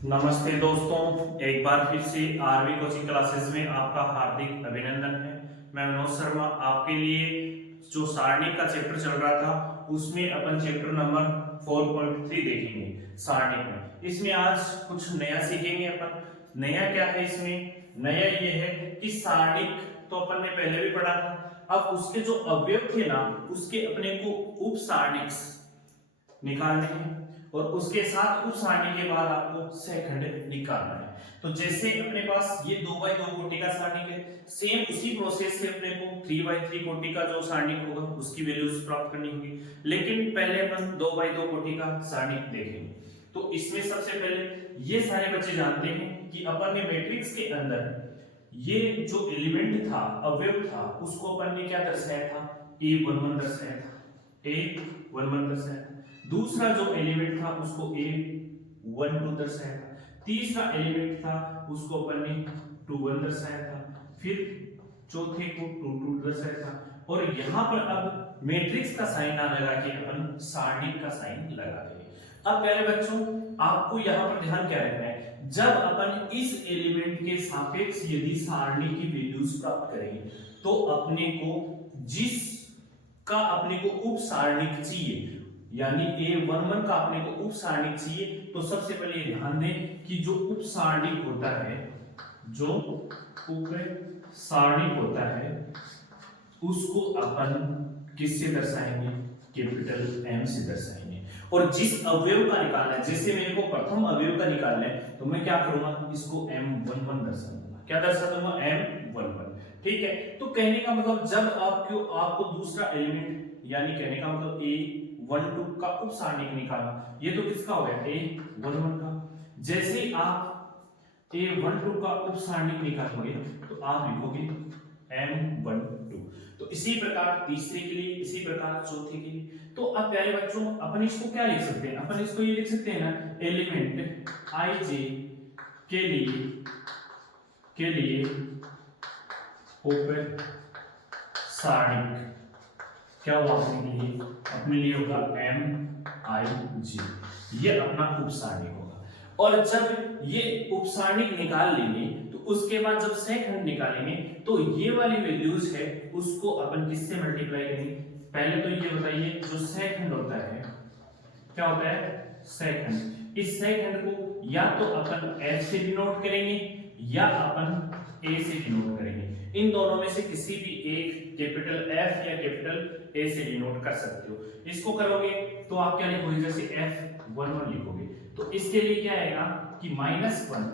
नमस्ते दोस्तों, एक बार फिर से आरवी कोचिंग क्लासेस में आपका हार्दिक अभिनंदन है। मैं मनोज शर्मा आपके लिए जो सारणी का चैप्टर चल रहा था उसमें अपन चैप्टर नंबर 4.3 देखेंगे सारणी में। इसमें आज कुछ नया सीखेंगे अपन। नया क्या है इसमें? नया ये है कि सारणिक तो अपन ने पहले भी पढ़ा था, अब उसके जो अवयव थे ना उसके अपने को उप सारणिक निकालने हैं और उसके साथ उप सारणी के बाद आपको सहखंड निकालना है। तो जैसे अपने पास ये 2x2 कोटि का सारणिक है, सेम उसी प्रोसेस से अपने को 3x3 कोटि का जो सारणिक होगा उसकी वैल्यूज प्राप्त करनी होगी। लेकिन पहले अपन 2x2 कोटि का सारणिक देखेंगे। तो इसमें सबसे पहले ये सारे बच्चे जानते हैं कि अपन ने मैट्रिक्स के अंदर ये जो एलिमेंट था, अवयव था, उसको अपन ने क्या दर्शाया था? A11 दर्शाया था। A11 दर्शाया था। दूसरा जो एलिमेंट था उसको A12 दर्शाया था। तीसरा एलिमेंट था उसको अपन ने 21 दर्शाया था। फिर चौथे को 22 दर्शाया था। और यहां पर अब मैट्रिक्स का साइन ना लगा के अपन सारणिक का साइन लगा देंगे। अब प्यारे बच्चों, आपको यहां पर ध्यान क्या रखना है? जब अपन इस एलिमेंट के सापेक्ष यदि सारणी की वैल्यूज प्राप्त करेंगे तो अपने को जिस का अपने को उप सारणिक चाहिए, यानी A11 का अपने को उप सारणिक चाहिए, तो सबसे पहले ध्यान दें कि जो उप सारणिक होता है, जो उप सारणिक होता है उसको अपन किससे दर्शाएंगे? कैपिटल M से दर्शाएंगे। और जिस अवयव का निकालना है, जैसे मेरे को प्रथम अवयव का निकालना है तो मैं क्या करूंगा? इसको M11 दर्शा दूंगा। क्या दर्शा दूंगा? M11। ठीक है। तो कहने का मतलब जब आपको दूसरा एलिमेंट, यानी कहने का मतलब A12 का उप सारणिक निकालना, ये तो किसका हो गया? A11 का। जैसे ही आप A12 का उप सारणिक निकालोगे तो आप लिखोगे M12। तो इसी प्रकार तीसरे के लिए, इसी प्रकार चौथे के लिए। तो अब प्यारे बच्चों, अपन इसको क्या लिख सकते हैं? अपन इसको ये लिख सकते हैं ना, एलिमेंट IJ के लिए उप सारणिक क्या हुआ? अपने लिए होगा MIJ, ये अपना उप सारणिक होगा। और जब ये उप सारणिक निकाल लेंगे तो उसके बाद जब सहखंड निकालेंगे तो ये वाली वैल्यूज है उसको अपन किससे मल्टीप्लाई करेंगे? पहले तो ये बताइए, जो सहखंड होता है क्या होता है? सहखंड। इस सहखंड को या तो अपन F से डिनोट करेंगे या अपन A से डिनोट करेंगे। इन दोनों में से किसी भी एक कैपिटल F या कैपिटल A से डिनोट कर सकते हो। इसको करोगे तो आप क्या लिखोगे? जैसे F11 लिखोगे तो इसके लिए क्या आएगा कि -1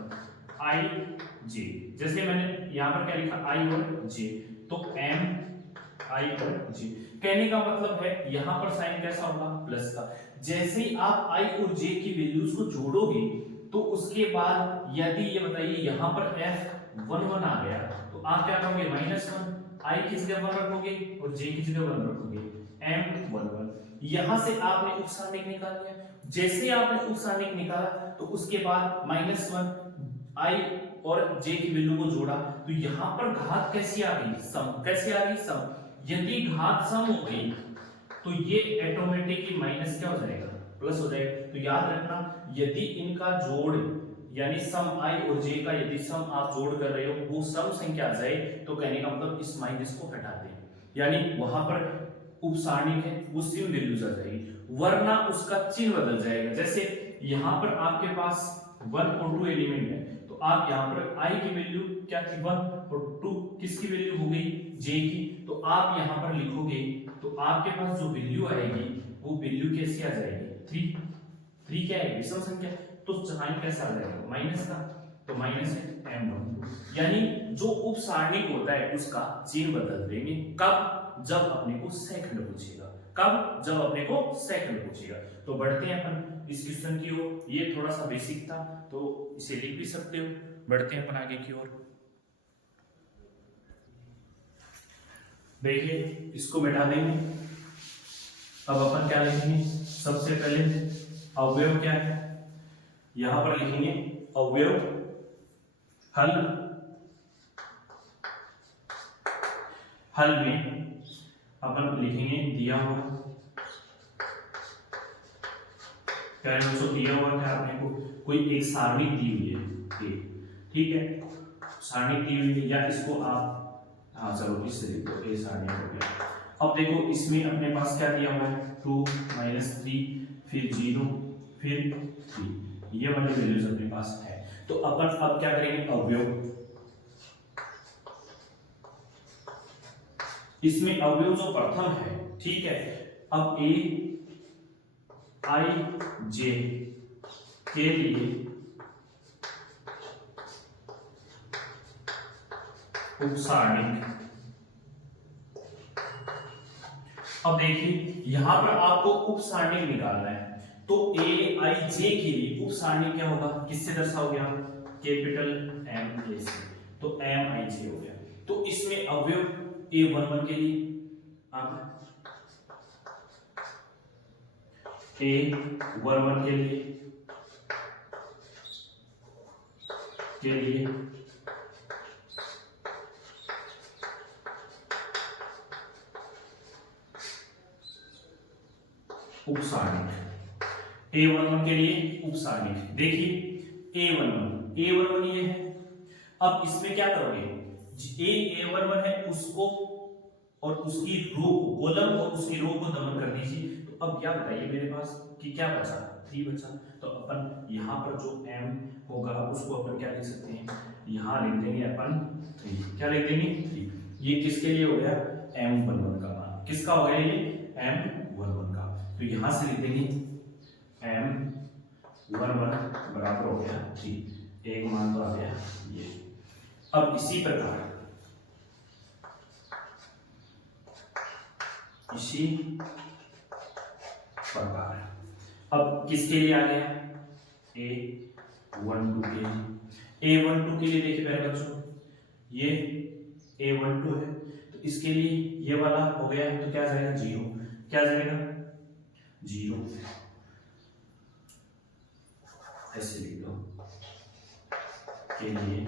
IJ। जैसे मैंने यहां पर क्या लिखा? I और J, तो M I और J। कहने का मतलब है यहां पर साइन कैसा होगा? प्लस का। जैसे ही आप I और J की वैल्यूज को जोड़ोगे तो उसके बाद यदि ये बताइए यहां पर F11 आ गया तो आप क्या करोगे? -1, I की जगह 1 रखोगे और J की जगह 1 रखोगे, M11। यहां से आपने उप सारणिक निकाल लिया। जैसे आपने उप सारणिक निकाला तो उसके बाद -1 I और J की वैल्यू को जोड़ा तो यहां पर घात कैसी आ गई? सम। कैसी आ गई? सम। यदि घात सम हो गई तो ये ऑटोमेटिकली माइनस क्या हो जाएगा? प्लस हो जाएगा। तो याद रखना, यदि इनका जोड़ यानी सम I और J का यदि सम आप जोड़ कर रहे हो वो सम संख्या आ जाए तो कहने का मतलब इस माइनस को हटा दें, यानी वहां पर उप सारणिक है वो सेम वैल्यूज आ जाएगी, वरना उसका चिन्ह बदल जाएगा। जैसे यहां पर आपके पास 1 और 2 एलिमेंट है तो आप यहां पर I की वैल्यू क्या थी? 1 और 2 किसकी वैल्यू हो गई? J की। तो आप यहां पर लिखोगे तो आपके पास जो वैल्यू आएगी वो वैल्यू कैसी आ जाएगी? 3 क्या है? विषम संख्या, तो साइन कैसा आ जाएगा? माइनस का, तो माइनस है M12। यानी जो उप सारणिक होता है उसका चिन्ह बदल देंगे। कब? जब अपने को सेकंड पूछेगा। कब? जब अपने को सेकंड पूछेगा। तो बढ़ते हैं अपन इस क्वेश्चन की ओर। ये थोड़ा सा बेसिक था तो इसे लिख भी सकते हो। बढ़ते हैं अपन आगे की ओर। देखिए इसको मिटा देंगे। अब अपन क्या लिखेंगे? सबसे पहले अवयव क्या है यहां पर लिखेंगे? अवयव हल। हल में अपन लिखेंगे दिया हुआ प्यारे बच्चों दिया हुआ है आपने को कोई एक सारणी दी हुई है ये, ठीक है, सारणी दी हुई है, या इसको आप हाँ चलो इससे देखो ये सारणी हो गया। अब देखो इसमें अपने पास क्या दिया हुआ है 2 -3 फिर 0 फिर 3, ये वाली वैल्यूज अपने पास है। तो अपन अब क्या करेंगे अवयव, इसमें अवयव जो प्रथम है, ठीक है, अब ए आई जे के लिए उपसारणिक, अब देखिए यहां पर आपको उपसारणिक निकालना है, तो ए आई जे के लिए उपसारणिक क्या होगा, किससे दर्शाओगे आप, कैपिटल एम ए से, तो एम आई जे हो गया। तो इसमें अवयव A11 के लिए आप A11 के लिए उपसारणिक, A11 के लिए उपसारणिक, देखिए A11 ये है। अब इसमें क्या करोगे, A11 है उसको और उसकी रो को, कॉलम और उसकी रो को दमन कर दीजिए। तो अब क्या बताइए मेरे पास कि क्या बचा, 3 बचा। तो अपन यहाँ पर जो m होगा उसको अपन क्या लिख सकते हैं, यहाँ लिख देंगे अपन 3, क्या लिख देंगे 3। ये किसके लिए हो गया, M11 का मान, किसका हो गया ये M11 का। तो यहाँ से लिख देंगे M11 बराबर हो गया 3, एक मान तो आ गया ये। अब इसी प्रकार अब किसके लिए आ गया, A12 के लिए। A12 के लिए देखिए पहले बच्चों, ये A12 है, तो इसके लिए ये वाला हो गया, तो क्या जाएगा 0, क्या जाएगा 0, ऐसे लिख दो के लिए।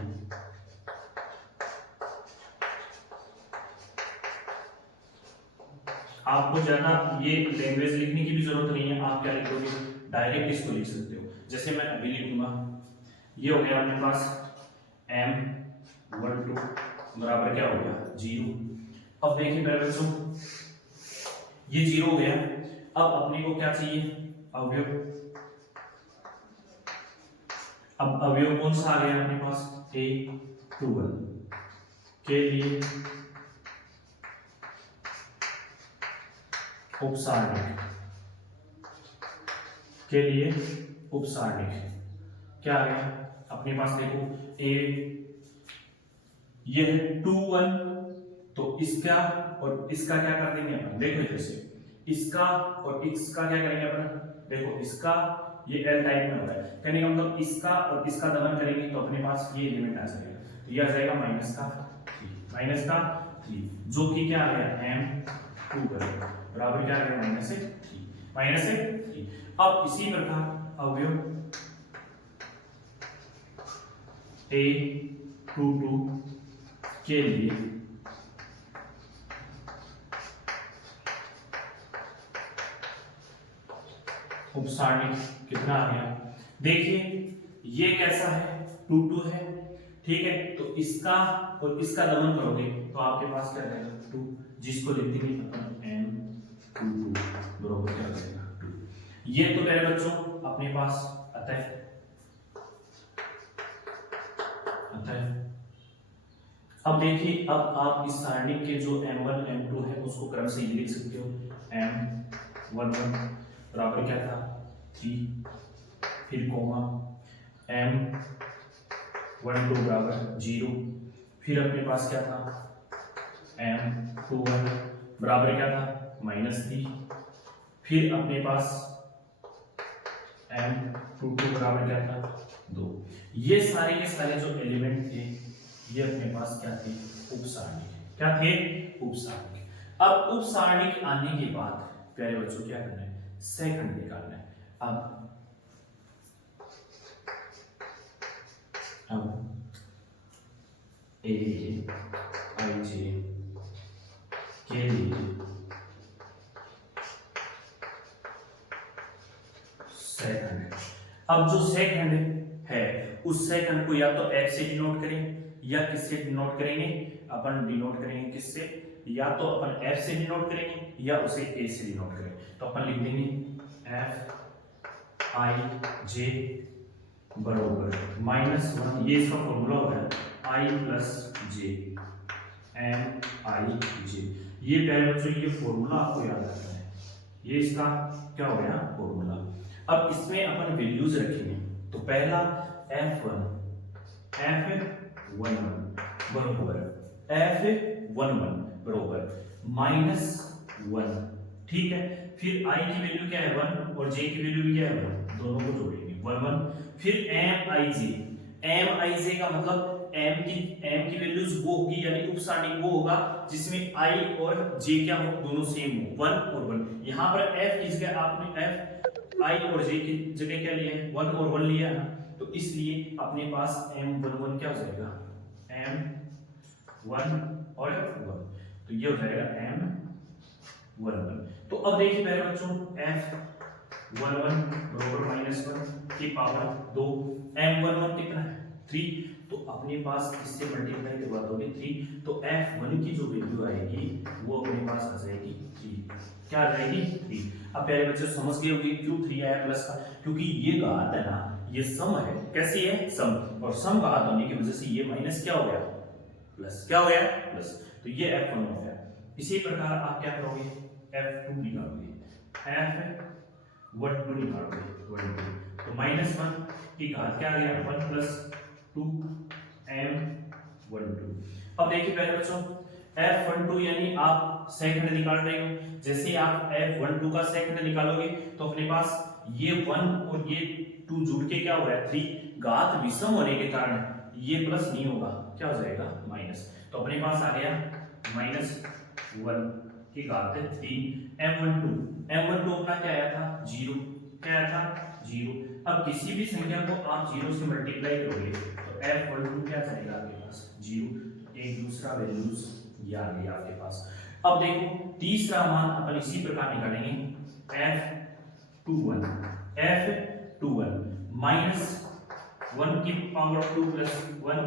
आपको ज्यादा ये लैंग्वेज लिखने की भी जरूरत नहीं है, आप क्या लिखोगे डायरेक्ट इसको लिख सकते हो। जैसे मैं अभी लिखूंगा, ये हो गया अपने पास M12 बराबर क्या हो गया 0। अब देखिए मेरे बच्चों ये 0 हो गया। अब अपने को क्या चाहिए अवयव, अब अवयव कौन सा आ गया अपने पास A21 के लिए उपसारणिक, के लिए उपसारणिक क्या आ गया अपने पास, देखो ए ये है 2 1, तो इसका और इसका क्या कर देंगे अपन, देखो जैसे इसका और इसका क्या करेंगे अपन, देखो इसका ये एल टाइप में होता है, कहने का मतलब इसका और इसका दमन करेंगे तो अपने पास ये एलिमेंट आ जाएगा, तो ये आ जाएगा -3 जो कि क्या आ गया M2 करेगा बराबर क्या आ गया -3। अब इसी प्रकार अवयव A22 के लिए उपसारणिक कितना आ गया, देखिए ये कैसा है 2 है, ठीक है, तो इसका और इसका दमन करोगे तो आपके पास क्या रहेगा 2, जिसको लिख देंगे M22 बराबर क्या रहेगा 2। ये तो मेरे बच्चों अपने पास अतः अब देखिए अब आप इस सारणी के जो M1 M2 है उसको क्रम से लिख सकते हो, M11 बराबर क्या था 3, फिर कोमा M12 बराबर 0, फिर अपने पास क्या था M21 बराबर क्या था -3, फिर अपने पास M22 बराबर क्या था 2। ये सारे के सारे जो एलिमेंट थे ये अपने पास क्या थे उपसारणिक, क्या थे उपसारणिक। अब उपसारणिक आने के बाद प्यारे बच्चों क्या करना है सेकंड निकालना है। अब ए आई जे के लिए सेकंड। अब जो सेकंड है उस सेकंड को या तो f से डिनोट करें या किससे डिनोट करेंगे, अपन डिनोट करेंगे किससे, या तो अपन f से डिनोट करेंगे या उसे a से डिनोट करेंगे। तो अपन लिख देंगे f i j बरोबर -1, ये इसका फॉर्मूला होता है i plus j m i j। ये प्यारे बच्चों ये फॉर्मूला आपको याद रखना है, ये इसका क्या हो गया फॉर्मूला। अब इसमें अपन वैल्यूज रखेंगे। तो पहला f1 बरोबर f11 बरोबर -1, ठीक है। फिर i की वैल्यू क्या है 1 और j की वैल्यू भी क्या है 1, दोनों को जोड़ेंगे 1 1। फिर mij का मतलब m की वैल्यूज वो होगी यानी उप सारणी वो होगा जिसमें i और j क्या हो, दोनों सेम हो 1 और 1। यहाँ पर f की जगह आपने f i और j की जगह क्या लिया है 1 और 1 लिया है ना, तो इसलिए अपने पास m11 क्या हो जाएगा m1 और 1, तो ये हो जाएगा m11। तो अब देखिए पहले बच्चों f11 बराबर -1 की पावर 2, m11 कितना है 3, तो अपने पास इससे मल्टीप्लाई करवा दोगे 3, तो f1 की जो वैल्यू आएगी वो अपने पास आ जाएगी 3, क्या आ जाएगी 3। अब प्यारे बच्चों समझ गए होंगे क्यों 3 आया प्लस का, क्योंकि ये घात है ना, ये सम है, कैसी है सम, और सम घात होने की वजह से ये माइनस क्या हो गया प्लस, क्या हो गया प्लस, तो ये f1 हो गया। इसी प्रकार आप क्या करोगे f2 निकालोगे, f12 निकालोगे 12, तो -1 की घात क्या आ गया 1 प्लस 2 m12। अब देखिए पहले बच्चों f12 यानी आप सेकंड निकाल रहे हो, जैसे आप f12 का सेकंड निकालोगे तो अपने पास ये 1 और ये 2 जुड़ के क्या हो गया 3, घात विषम होने के कारण ये प्लस नहीं होगा, क्या हो जाएगा माइनस, तो अपने पास आ गया -1 की घात 3 m12 अपना क्या आया था 0, क्या आया था 0। अब किसी भी संख्या को आप 0 से मल्टीप्लाई करोगे तो f12 क्या जाएगा आपके पास 0, एक दूसरा वैल्यूज ये आ गया आपके पास। अब देखो तीसरा मान अपन इसी प्रकार निकालेंगे f21 -1 की पावर 2 प्लस 1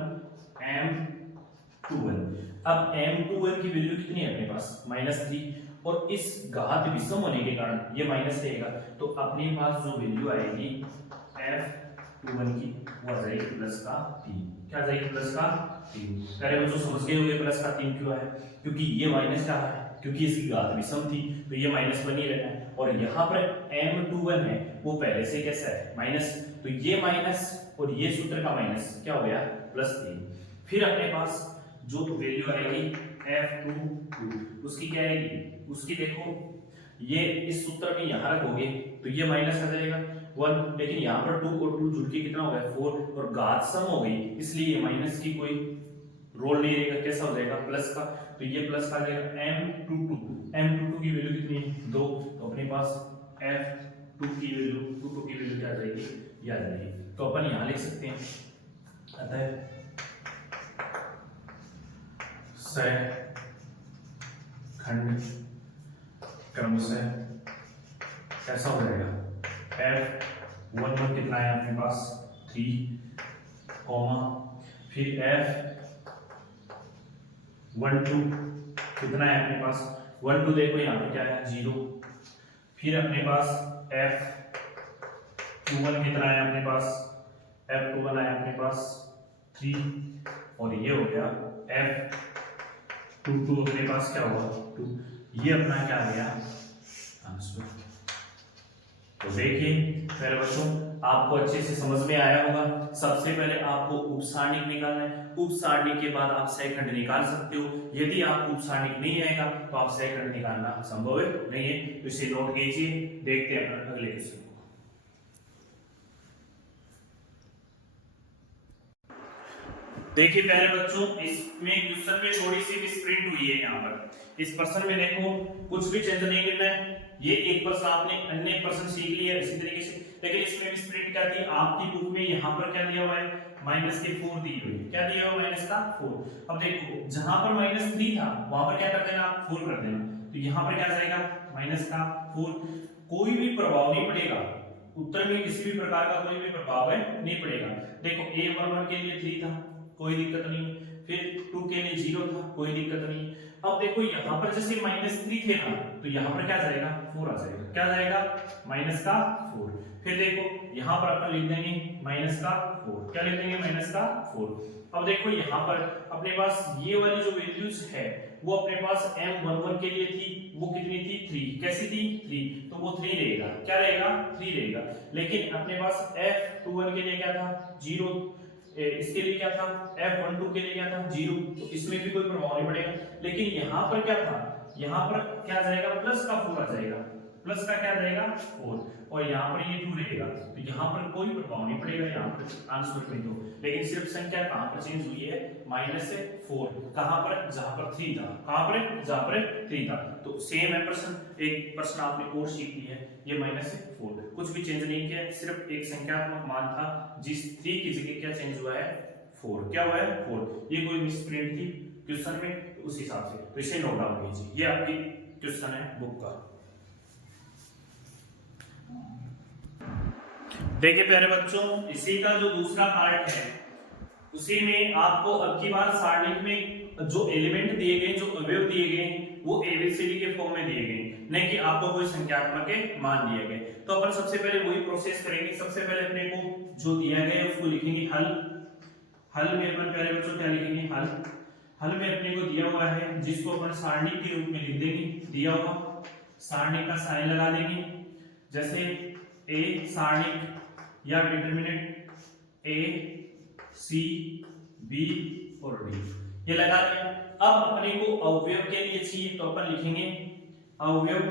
m21। अब m21 की वैल्यू कितनी है अपने पास -3, और इस घात विषम होने के कारण ये माइनस रहेगा, तो अपने पास जो वैल्यू आएगी f21 की वो आ जाएगी प्लस का 3, क्या जाएगी प्लस का 3। पहले बच्चों समझ गए होंगे प्लस का 3 क्यों है, क्योंकि ये माइनस क्या है, क्योंकि इसकी घात विषम थी तो ये माइनस बन ही रहना है, और यहाँ पर m21 है वो पहले से कैसा है माइनस, तो ये माइनस और ये सूत्र का माइनस क्या हो गया +3। फिर अपने पास जो वैल्यू आएगी f22 उसकी क्या आएगी, उसकी देखो ये इस सूत्र में यहाँ रखोगे तो ये माइनस आ जाएगा 1, लेकिन यहाँ पर 2 और 2 जुड़ के कितना हो गया 4, और घात सम हो गई इसलिए माइनस की कोई रोल नहीं रहेगा, कैसा हो जाएगा प्लस का, तो ये प्लस का आ जाएगा m22 की वैल्यू कितनी है 2, तो अपने पास f22 की वैल्यू क्या आ जाएगी, ये आ जाएगी। तो अपन यहाँ लिख सकते हैं अतः खंड क्रमशः कैसा हो जाएगा f11 कितना है अपने पास 3, फिर f12 कितना है अपने पास 12, देखो यहाँ पे क्या है 0, फिर अपने पास f21 कितना है अपने पास f21 है अपने पास 3, और ये हो गया f22 अपने पास क्या होगा 2, ये अपना क्या आ गया आंसर। तो देखिए पहले बच्चों आपको अच्छे से समझ में आया होगा। सबसे पहले आपको उप सारणिक निकालना है, उप सारणिक के बाद आप सेकंड निकाल सकते हो। यदि आपको उप सारणिक नहीं आएगा तो आप सेकंड निकालना संभव नहीं है, तो इसे नोट कीजिए। देखते हैं अगले क्वेश्चन को। देखिए पहले बच्चों इसमें क्वेश्चन में थोड़ी सी मिसप्रिंट हुई है। यहाँ पर इस प्रश्न में देखो कुछ भी चेंज नहीं करना है, ये एक प्रश्न आपने अन्य प्रश्न सीख लिया इसी तरीके से, लेकिन इसमें मिसप्रिंट क्या थी आपकी बुक में, यहाँ पर क्या दिया हुआ है -4 दी हुई है, क्या दिया हुआ है -4। अब देखो जहां पर -3 था वहां पर क्या कर देना आप 4 कर देना, तो यहाँ पर क्या जाएगा -4। कोई भी प्रभाव नहीं पड़ेगा उत्तर में किसी भी प्रकार का कोई भी प्रभाव नहीं पड़ेगा। देखो a11 के लिए 3 था, कोई दिक्कत नहीं, फिर 2 के लिए 0 था, कोई दिक्कत नहीं। अब देखो यहाँ पर जैसे -3 थे ना, तो यहाँ पर क्या जाएगा 4 आ जाएगा, क्या जाएगा माइनस का 4। फिर देखो यहाँ पर अपन लिख देंगे -4, क्या लिख देंगे -4। अब देखो यहाँ पर अपने पास ये वाली जो वैल्यूज है वो अपने पास m11 के लिए थी, वो कितनी थी 3, कैसी थी 3, तो वो 3 रहेगा, क्या रहेगा 3 रहेगा। लेकिन अपने पास f21 के लिए क्या था 0, इसके लिए क्या था f12 के लिए क्या था 0, तो इसमें भी कोई प्रभाव नहीं पड़ेगा। लेकिन यहाँ पर क्या था, यहाँ पर क्या जाएगा प्लस का 4 आ जाएगा, प्लस का क्या जाएगा 4, और यहाँ पर ये 2 रहेगा, तो यहाँ पर कोई प्रभाव नहीं पड़ेगा यहाँ पर आंसर में। तो लेकिन सिर्फ संख्या कहाँ पर चेंज हुई है -4, कहाँ पर जहाँ पर 3 था, कहाँ पर जहाँ पर 3 था। तो सेम है प्रश्न, एक प्रश्न आपने और सीख लिया है, ये -4, कुछ भी चेंज नहीं किया, सिर्फ एक संख्यात्मक मान था जिस 3 की जगह क्या चेंज हुआ है 4, क्या हुआ है 4। ये कोई मिसप्रिंट थी क्वेश्चन में, तो उस हिसाब से तो इसे नोट डाउन कीजिए, ये आपकी क्वेश्चन है बुक का। देखिए प्यारे बच्चों, इसी का जो दूसरा पार्ट है उसी में आपको अब की बार सारणिक में जो एलिमेंट दिए गए, जो अवयव दिए गए वो एबीसीडी के फॉर्म में दिए गए, नहीं कि आपको कोई संख्यात्मक के मान दिए गए। तो अपन सबसे पहले वही प्रोसेस करेंगे। सबसे पहले अपने को जो दिया गया है उसको लिखेंगे हल। हल में अपन प्यारे बच्चों क्या लिखेंगे हल। हल में अपने को दिया हुआ है जिसको अपन सारणिक के रूप में लिख देंगे, दिया हुआ सारणिक का साइन लगा देंगे, जैसे ए सारणिक या डिटरमिनेंट ए सी बी और डी, ये लगा दिया। अब अपने को अवयव के लिए चाहिए तो अपन लिखेंगे अवयव,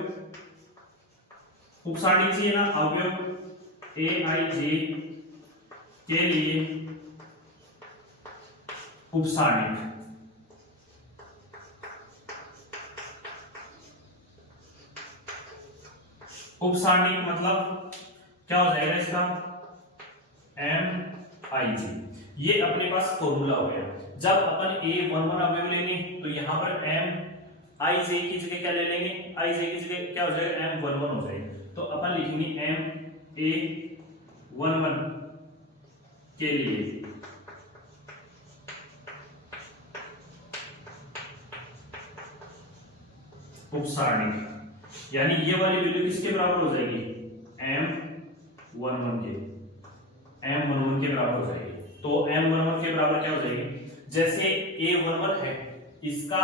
उपसारणिक चाहिए ना, अवयव ए आई जे के लिए उपसारणिक, उपसारणिक मतलब क्या हो जाएगा इसका एम आई जी। ये अपने पास फॉर्मूला हो गया। जब अपन a11 अवयव लेंगे तो यहाँ पर एम आई जे की जगह क्या ले लेंगे, आई जे की जगह क्या हो जाएगा m11 हो जाएगा। तो अपन लिखेंगे एम ए 11 के लिए उपसारणिक, यानी ये वाली वैल्यू किसके बराबर हो जाएगी m11 के बराबर हो जाएगी। तो m11 के बराबर क्या हो जाएगी, जैसे a11 है इसका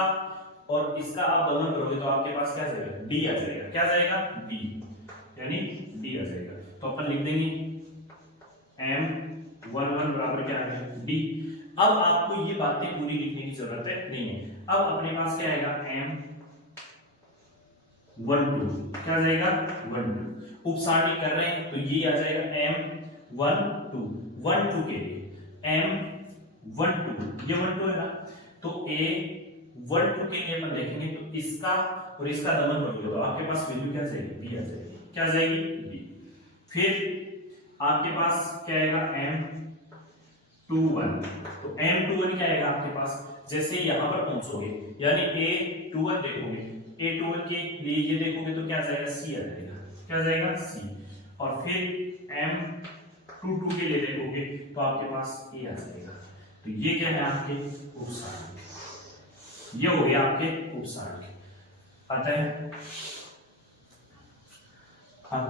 और इसका आप दोनों करोगे तो आपके पास क्या जाएगा d आ जाएगा, क्या जाएगा d, यानी d आ जाएगा। तो अपन लिख देंगे m11 बराबर क्या है d। अब आपको ये बातें पूरी लिखने की जरूरत है नहीं है। अब अपने पास क्या आएगा m12, क्या जाएगा 12, उपसारणिक कर रहे हैं तो ये आ जाएगा m12, 12 के लिए m12, ये 12 है ना, तो a12 के लिए अपन देखेंगे तो इसका और इसका दमन करोगे तो आपके पास वैल्यू क्या जाएगी b आ जाएगी, क्या जाएगी b। फिर आपके पास क्या आएगा m21, तो m21 क्या आएगा आपके पास, जैसे यहां पर पहुंचोगे यानी a21 देखोगे, a21 के लिए ये देखोगे तो क्या जाएगा c आ जाएगा, क्या जाएगा c। और फिर m22 के लिए देखोगे तो आपके पास a आ जाएगा। तो ये क्या है आपके उपसारणिक, ये हो गया आपके उपसारणिक। अतः हम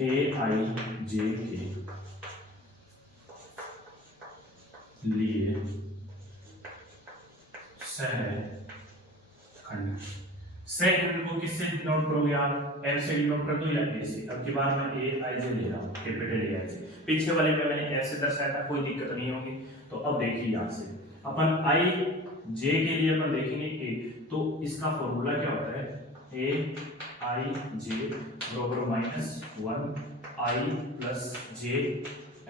ए आई जे के लिए सहखंड, सहखंड को किससे नोट करोगे आप, एल से नोट कर दो या ए से। अब की बार मैं ए आई जे ले रहा हूँ, कैपिटल ए आई जे, पीछे वाले पे मैंने ऐसे दर्शाया था, कोई दिक्कत नहीं होगी। तो अब देखिए यहाँ से अपन आई जे के लिए अपन देखेंगे ए, तो इसका फॉर्मूला क्या होता है ए आई जे बराबर -1 आई प्लस जे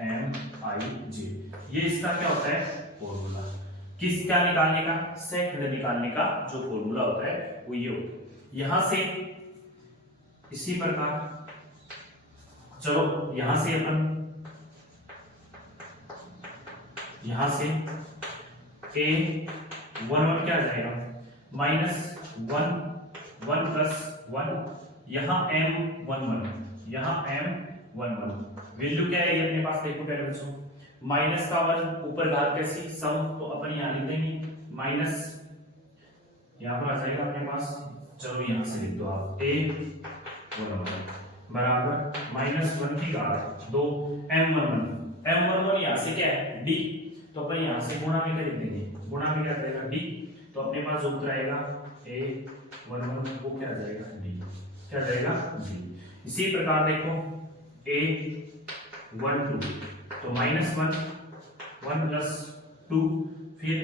एम आई जे। ये इसका क्या होता है फॉर्मूला, किसका निकालने का, सेकंड निकालने का जो फॉर्मूला होता है वो ये होता है। यहां से इसी प्रकार चलो यहां से अपन यहां से a11 क्या आ जाएगा -1 1 + 1 यहाँ M11, यहाँ M11 वैल्यू क्या है अपने पास, देखो पहले बच्चों, माइनस का 1 ऊपर घात कैसी सम, तो अपन यहाँ लिख देंगे माइनस, यहाँ पर आ जाएगा अपने पास, चलो यहाँ से लिख दो आप A11 बराबर -1 की घात 2 M11 यहाँ से क्या है D, तो अपन यहाँ से गुणा में कर देंगे, गुणा में क्या रहेगा D, तो अपने पास जो उत्तर आएगा A11 वो क्या जाएगा D, क्या जाएगा D। इसी प्रकार देखो A12 तो -1 1 + 2 फिर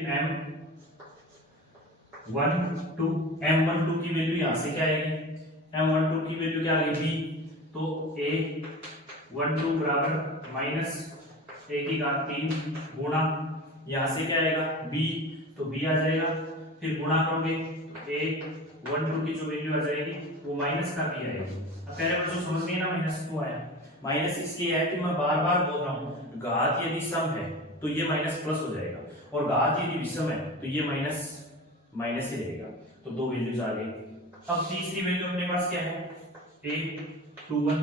M12 की वैल्यू यहाँ से क्या आएगी, M12 की वैल्यू क्या आ गई B, तो A12 बराबर -1/3 गुणा यहाँ से क्या आएगा B, तो B आ जाएगा, फिर गुणा करोगे तो A12 की जो वैल्यू आ जाएगी वो माइनस का B आएगी। अब पहले बच्चों समझ में ना माइनस क्यों आया, माइनस इसलिए है कि मैं बार बार बोल रहा हूँ घात यदि सम है तो ये माइनस प्लस हो जाएगा, और घात यदि विषम है तो ये माइनस माइनस ही रहेगा, तो दो वैल्यूज आ गई। अब तीसरी वैल्यू अपने पास क्या है A21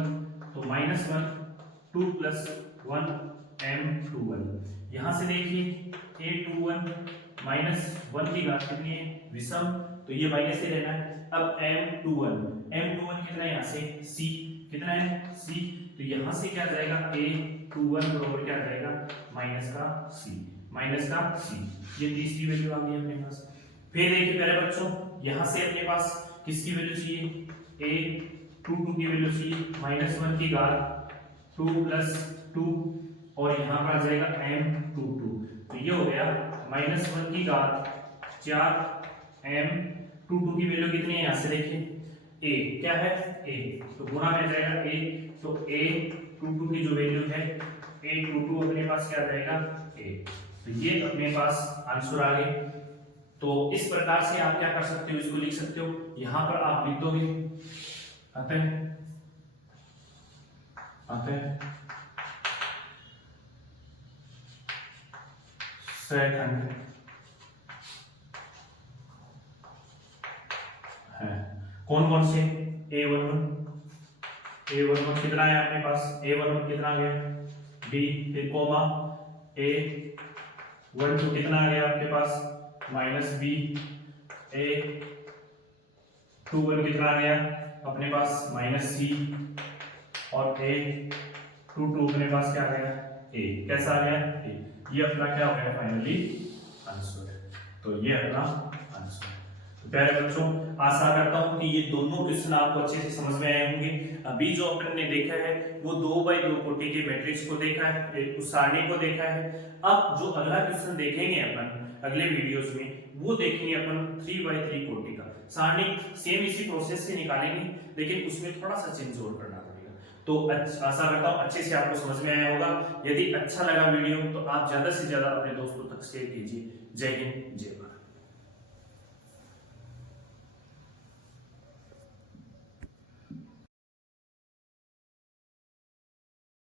तो -1 2 + 1 M21, यहाँ से देखिए A21 -1 की घात कितनी है विषम, तो ये माइनस ही रहना है। अब M21 कितना है यहाँ से C, कितना है C, तो यहाँ से क्या जाएगा A21 बराबर क्या जाएगा माइनस का C, ये तीसरी वैल्यू आ गई अपने पास। फिर देखिए पहले बच्चों यहाँ से अपने पास किसकी वैल्यू चाहिए, A22 की वैल्यू चाहिए, -1 की घात 2 + 2 और यहाँ पर आ जाएगा M22, तो ये हो गया -1 की घात 4 M22 की वैल्यू कितनी है यहाँ से देखिए A क्या है A, तो गुणा में जाएगा A, तो A22 की जो वैल्यू है A22 अपने पास क्या जाएगा A, तो ये अपने पास आंसर आ गए। तो इस प्रकार से आप क्या कर सकते हो, इसको लिख सकते हो, यहां पर आप लिख दोगे अतः सैखंड है कौन कौन से A11 कितना है अपने पास, A11 कितना आ गया B, फिर कोमा A12 कितना आ गया आपके पास -B, A21 कितना आ गया अपने पास -C और A22 अपने पास क्या आ गया A, कैसा आ गया A, ये अपना क्या हो गया फाइनली आंसर, तो ये अपना आंसर। तो प्यारे बच्चों आशा करता हूं कि ये दोनों क्वेश्चन आपको अच्छे से समझ में आए होंगे। अभी जो अपन ने देखा है वो 2x2 कोटि के मैट्रिक्स को देखा है, उस सारणी को देखा है। अब जो अगला क्वेश्चन देखेंगे अपन अगले वीडियोस में वो देखेंगे अपन 3x3 कोटि का सारणी, सेम इसी प्रोसेस से निकालेंगे लेकिन उसमें थोड़ा सा चेंज और करना पड़ेगा। तो आशा करता हूँ अच्छे से आपको समझ में आया होगा। यदि अच्छा लगा वीडियो तो आप ज्यादा से ज्यादा अपने दोस्तों तक शेयर कीजिए। जय हिंद जय भारत।